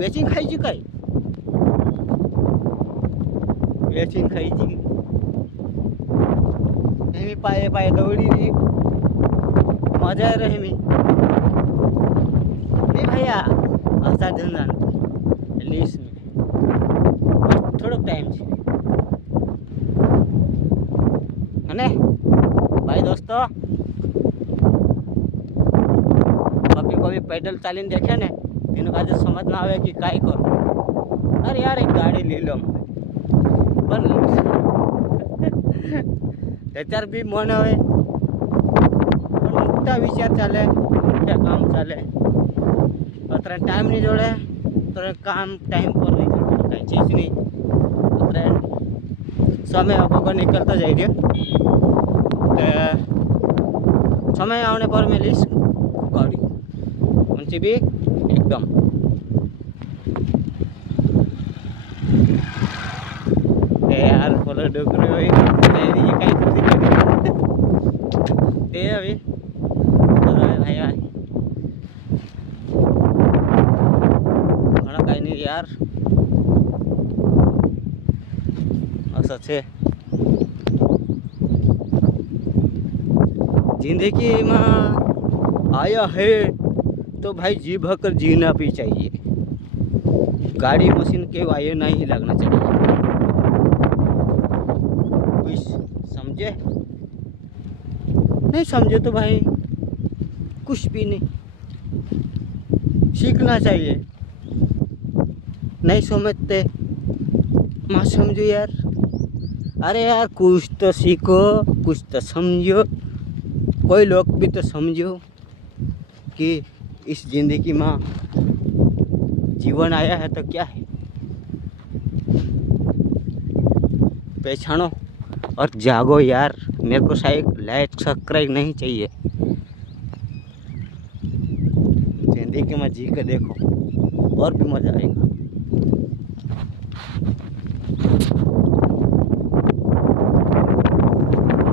વેચીને ખાઈ જી કઈ વેચીને ખાઈ જી એમી પાયે પાયે દોડી રહી મજા રહે એમી નહીં ભાઈ આશા ધંધા લીસ થોડોક ટાઈમ છે અને ભાઈ દોસ્તો कभी पैदल चालीने देखे ने तेन का समझ ना आवे कि काय करो अरे यार एक गाड़ी ले लो पर त्याचार भी मन हवे मोटा विचार चाले मोटा काम चाले अतरे टाइम नहीं जोड़े तो काम टाइम पर नहीं जोड़े कई चीज नहीं अतरे समय अगो निकलता जाए समय आने पर मैं लीस गाड़ी उनसे भी एकदम यार बोलो डोकरी हुई ये कहीं तो दिक्कत है अभी चलो भाई भाई घना कहीं नहीं यार ऐसा है जिंदगी में आया है तो भाई जी भरकर जीना भी चाहिए गाड़ी मशीन के वायर नहीं लगना चाहिए कुछ समझे नहीं समझे तो भाई कुछ भी नहीं सीखना चाहिए नहीं समझते मत समझो यार अरे यार कुछ तो सीखो कुछ तो समझो कोई लोग भी तो समझो कि इस जिंदगी में जीवन आया है तो क्या है पहचानो और जागो यार मेरे को शायद लाइक सब्सक्राइब नहीं चाहिए जिंदगी में जी के देखो और भी मजा आएगा।